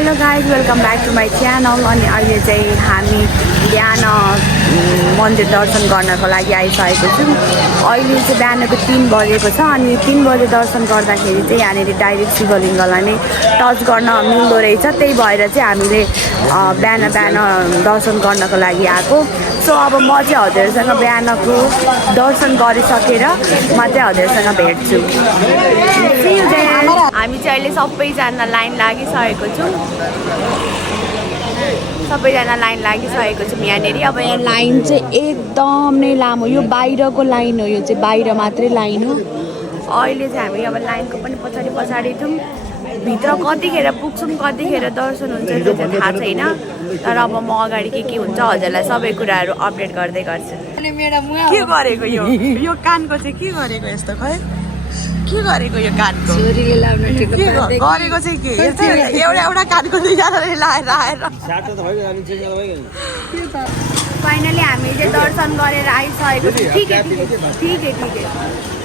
Hello guys welcome back to my channel. अनि अहिले चाहिँ हामी बिहान मन्दिर दर्शन गर्नको लागि आइसकेको छौँ। अहिले चाहिँ बिहानको 3 बजेको छ अनि 3 बजे दर्शन गर्दाखेरि चाहिँ यहाँनिर डाइरेक्ट शिवलिङ्गलाई नै टच गर्न मिल्दो रहेछ। त्यही भएर चाहिँ हामीले बिहान दर्शन गर्नको लागि आएको। सो अब म चाहिँ हजुरसँग बिहानको दर्शन गरिसकेर म चाहिँ हजुरसँग भेट्छु। हामी चाहिँ अहिले सबैजना लाइन लागिसकेको छौँ। यहाँनिर अब यहाँ लाइन चाहिँ एकदम नै लामो, यो बाहिरको लाइन हो, यो चाहिँ बाहिर मात्रै लाइन हो। अहिले चाहिँ हामी अब लाइनको पनि पछाडि छौँ। भित्र कतिखेर पुग्छौँ कतिखेर दर्शन हुन्छ त्यो चाहिँ थाहा छैन, तर अब म अगाडि के हुन्छ हजुरलाई सबै कुराहरू अपडेट गर्दै गर्छु। के गरेको यो कानको चाहिँ के गरेको यस्तो खै के गरेको यो कानको छोरीले लाउन ठिक गरेको चाहिँ के एउटा कानको दुईजनाले लाएर आएर फाइनली हामी चाहिँ दर्शन गरेर आइसकेको छौँ। ठिक है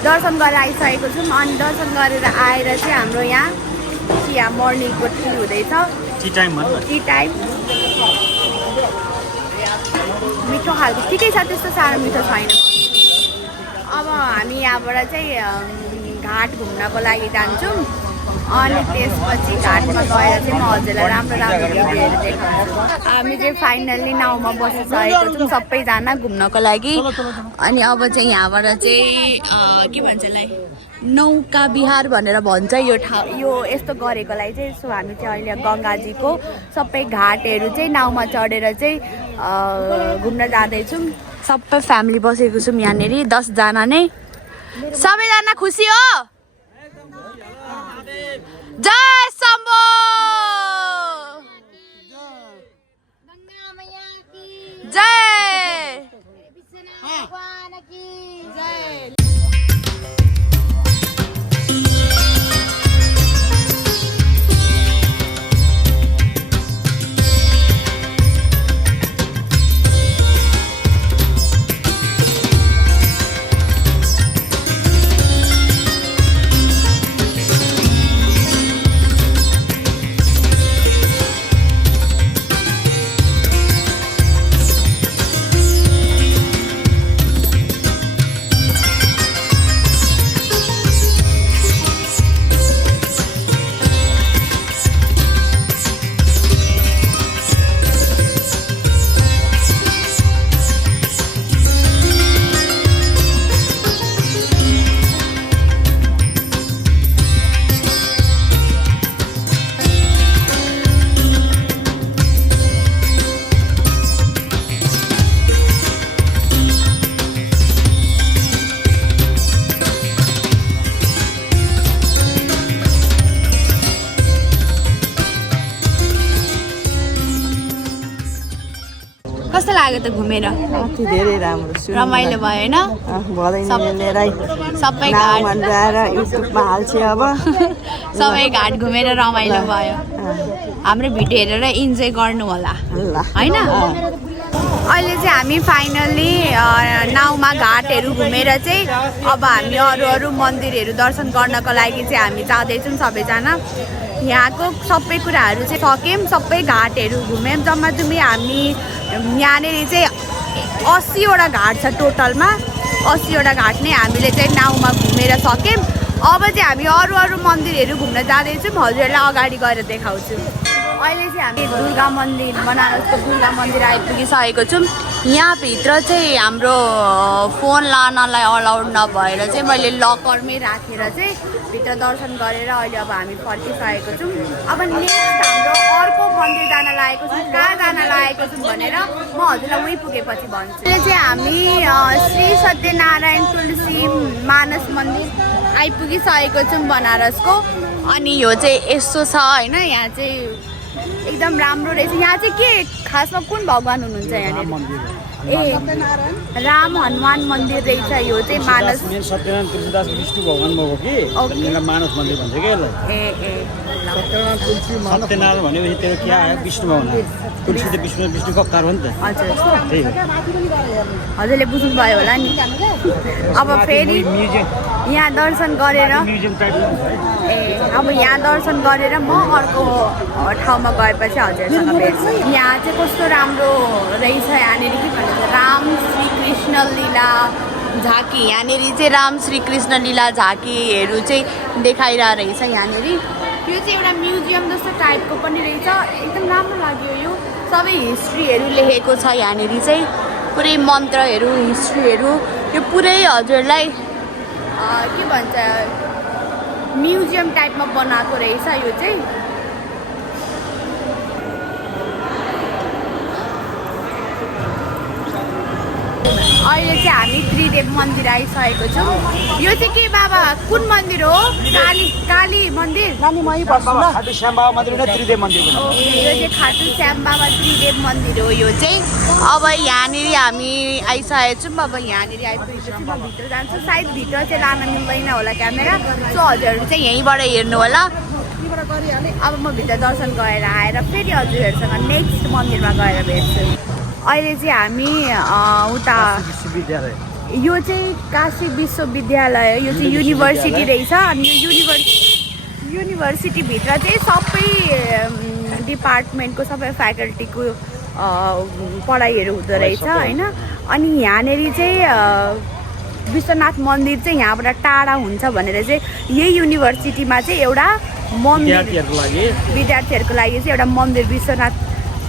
दर्शन गरेर आइसकेको छौँ। अनि दर्शन गरेर आएर चाहिँ हाम्रो यहाँ चिया मर्निङको टी हुँदैछ। टी टाइम मिठो खालको ठिकै छ, त्यस्तो साह्रो मिठो छैन। अब हामी यहाँबाट चाहिँ घाट घुम्नको लागि जान्छौँ। अनि त्यसपछि घाटमा गएर चाहिँ म हजुरलाई राम्रो भिडियोहरू देखाउँछु। हामी चाहिँ फाइनल्ली नाउँमा बसिसकेको छौँ सबैजना घुम्नको लागि। अनि अब चाहिँ यहाँबाट चाहिँ के भन्छ यसलाई नौका विहार भनेर भन्छ यो यस्तो गरेकोलाई चाहिँ। सो हामी चाहिँ अहिले गङ्गाजीको सबै घाटहरू चाहिँ नाउँमा चढेर चाहिँ घुम्न जाँदैछौँ। सबै फ्यामिली बसेको छौँ यहाँनिर 10 जना नै। सबैजना खुसी हो? जय शम्भो, जय कस्तो लाग्यो त घुमेर? धेरै राम्रो रमाइलो भयो होइन? सबै घाट युट्युबमा हाल्छु अब सबै घाट घुमेर रमाइलो भयो। हाम्रो भिडियो हेरेर इन्जोय गर्नु होला होइन? अहिले चाहिँ हामी फाइनल्ली नाउँमा घाटहरू घुमेर चाहिँ अब हामी अरू मन्दिरहरू दर्शन गर्नको लागि चाहिँ हामी जाँदैछौँ सबैजना। यहाँको सबै कुराहरू चाहिँ सक्यौँ, सबै घाटहरू घुम्यौँ। जम्मै हामी यहाँनिर चाहिँ 80वटा घाट छ टोटलमा। 80वटा घाट नै हामीले चाहिँ नाउँमा घुमेर सक्यौँ। अब चाहिँ हामी अरू मन्दिरहरू घुम्न जाँदैछौँ, हजुरहरूलाई अगाडि गएर देखाउँछु। अहिले चाहिँ हामी दुर्गा मन्दिर बनारसको दुर्गा मन्दिर आइपुगिसकेको छौँ। यहाँभित्र चाहिँ हाम्रो फोन लानलाई अलाउड नभएर चाहिँ मैले लकरमै राखेर चाहिँ भित्र दर्शन गरेर अहिले अब हामी फर्किसकेको छौँ। अब नेक्स्ट हाम्रो अर्को मन्दिर जान लागेको छौँ, कहाँ जान लागेको छौँ भनेर म हजुरलाई उहीँ पुगेपछि भन्छु। अहिले चाहिँ हामी श्री सत्यनारायण तुलसी मानस मन्दिर आइपुगिसकेको छौँ बनारसको। अनि यो चाहिँ यस्तो छ होइन, यहाँ चाहिँ एकदम राम्रो रहेछ। यहाँ चाहिँ के खासमा कुन भगवान हुनुहुन्छ यहाँनिर? राम हनुमान मन्दिर रहेछ यो चाहिँ मानस सत्यनारायण तुलसीदास विष्णु भगवान भएको कि त्यसलाई मानस मन्दिर भन्छ कि यसलाई सत्यनारायण भनेपछि तेरो क्या आयो विष्णु भगवान तुलसी त विष्णुको अवतार हो नि त हजुर त्यही हो हजुरले बुझ्नुभयो होला नि अब फेरि यहाँ दर्शन गरेर म्युजियम टाइपको अब यहाँ दर्शन गरेर म अर्को ठाउँमा गएपछि हजुरसँग भेट्छु यहाँ चाहिँ कस्तो राम्रो रहेछ यहाँनिर के भन्छ राम श्रीकृष्ण लीला झाँकी यहाँनिर चाहिँ राम श्रीकृष्ण लीला झाँकीहरू चाहिँ देखाइरहेको रहेछ यहाँनिर यो चाहिँ एउटा म्युजियम जस्तो टाइपको पनि रहेछ एकदम राम्रो लाग्यो यो सबै हिस्ट्रीहरू लेखेको छ यहाँनिर चाहिँ पुरै मन्त्रहरू हिस्ट्रीहरू यो पुरै हजुरलाई के भन्छ म्युजियम टाइपमा बनाएको रहेछ यो चाहिँ अहिले चाहिँ हामी त्रिदेव मन्दिर आइसकेको छौँ यो चाहिँ के बाबा कुन मन्दिर हो काली मन्दिर खाटु श्याम बाबा मन्दिर र त्रिदेव मन्दिर यो चाहिँ खाटु श्याम बाबा त्रिदेव मन्दिर हो यो चाहिँ अब यहाँनिर हामी आइसकेको छौँ अब यहाँनिर आइपुगेपछि म भित्र जान्छु सायद भित्र चाहिँ लान मिल्दैन होला क्यामेरा सो हजुरहरू चाहिँ यहीँबाट हेर्नु होला अब म भित्र दर्शन गरेर आएर फेरि हजुरहरूसँग नेक्स्ट मन्दिरमा गएर भेट्छु अहिले चाहिँ हामी उता विश्वविद्यालय यो चाहिँ काशी विश्वविद्यालय यो चाहिँ युनिभर्सिटी रहेछ अनि यो युनिभर्सिटीभित्र चाहिँ सबै डिपार्टमेन्टको सबै फ्याकल्टीको पढाइहरू हुँदो रहेछ होइन अनि यहाँनिर चाहिँ विश्वनाथ मन्दिर चाहिँ यहाँबाट टाढा हुन्छ भनेर चाहिँ यही युनिभर्सिटीमा चाहिँ एउटा मन्दिर विद्यार्थीहरूको लागि चाहिँ एउटा मन्दिर विश्वनाथ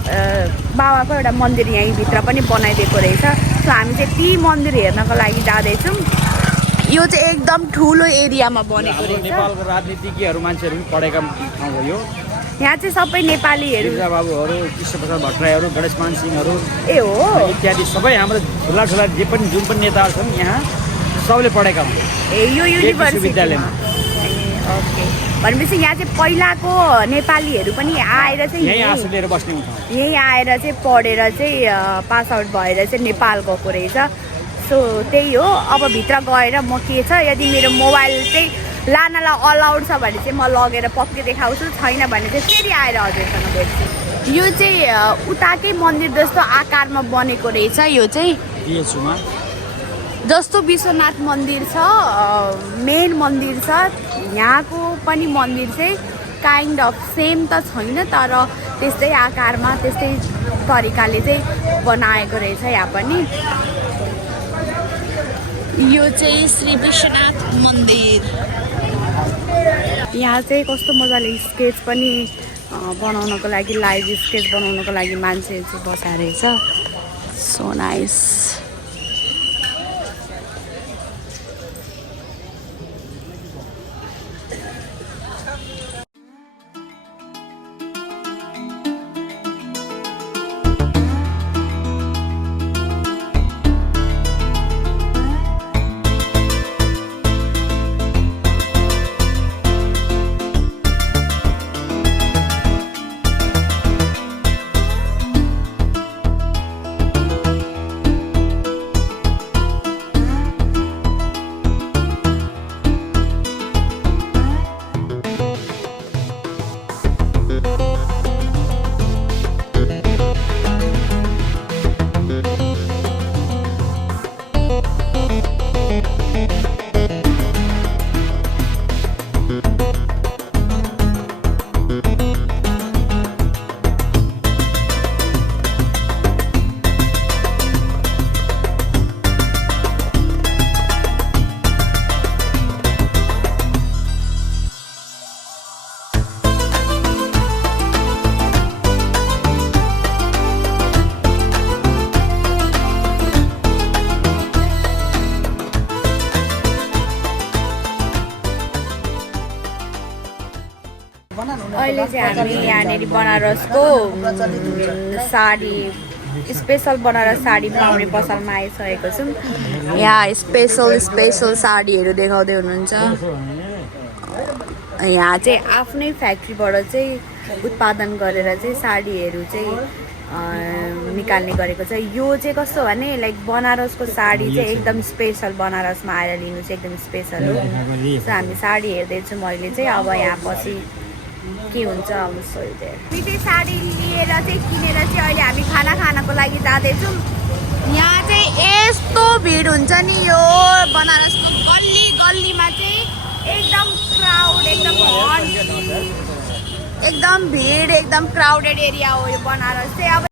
बाबाको एउटा मन्दिर यहीँभित्र पनि बनाइदिएको रहेछ सो हामी चाहिँ ती मन्दिर हेर्नको लागि जाँदैछौँ यो चाहिँ एकदम ठुलो एरियामा बनेको रहेछ नेपालको राजनीतिज्ञहरू मान्छेहरू पनि पढेका ठाउँ हो यो यहाँ चाहिँ सबै नेपालीहरू बाबुहरू कृष्णप्रसाद भट्टराईहरू गणेशमान सिंहहरू ए हो इत्यादि सबै हाम्रो ठुला ठुला जुन पनि नेताहरू छन् यहाँ सबले पढेका हुन् ए यो युनिभर्सिटीमा ओके भनेपछि यहाँ चाहिँ पहिलाको नेपालीहरू पनि आएर चाहिँ यहीँ आशा लिएर बस्ने हुन्छ यहीँ आएर चाहिँ पढेर चाहिँ पास आउट भएर चाहिँ नेपाल गएको रहेछ सो त्यही हो अब भित्र गएर म के छ यदि मेरो मोबाइल चाहिँ लानलाई अलाउड छ भने चाहिँ म लगेर पक्कै देखाउँछु छैन भने चाहिँ फेरि आएर हजुरसँग भेट्छु यो चाहिँ उताकै मन्दिर जस्तो आकारमा बनेको रहेछ यो चाहिँ जस्तो विश्वनाथ मन्दिर छ मेन मन्दिर छ यहाँको पनि मन्दिर चाहिँ काइन्ड अफ सेम त छैन तर त्यस्तै आकारमा त्यस्तै तरिकाले चाहिँ बनाएको रहेछ यहाँ पनि यो चाहिँ श्री विश्वनाथ मन्दिर यहाँ चाहिँ कस्तो मजाले स्केच पनि बनाउनको लागि लाइभ स्केच बनाउनको लागि मान्छे चाहिँ बसाएर रहेछ सो नाइस अहिले चाहिँ हामी यहाँनिर बनारसको साडी स्पेसल बनारस साडी पाउने पसलमा आइसकेको छौँ यहाँ स्पेसल साडीहरू देखाउँदै हुनुहुन्छ यहाँ चाहिँ आफ्नै फ्याक्ट्रीबाट चाहिँ उत्पादन गरेर चाहिँ साडीहरू चाहिँ निकाल्ने गरेको छ। यो चाहिँ कस्तो भने लाइक बनारसको साडी चाहिँ एकदम स्पेसल, बनारसमा आएर लिनु चाहिँ एकदम स्पेसल हो। सो हामी साडी हेर्दैछौँ मैले चाहिँ, अब यहाँ पछि के हुन्छ अब सोच्दै। हामी चाहिँ साडी लिएर चाहिँ किनेर चाहिँ अहिले हामी खाना खानको लागि जाँदैछौँ। यहाँ चाहिँ यस्तो भिड हुन्छ नि, यो बनारसको गल्ली गल्लीमा चाहिँ एकदम क्राउड, एकदम भिड, एकदम क्राउडेड एरिया हो यो बनारस चाहिँ। अब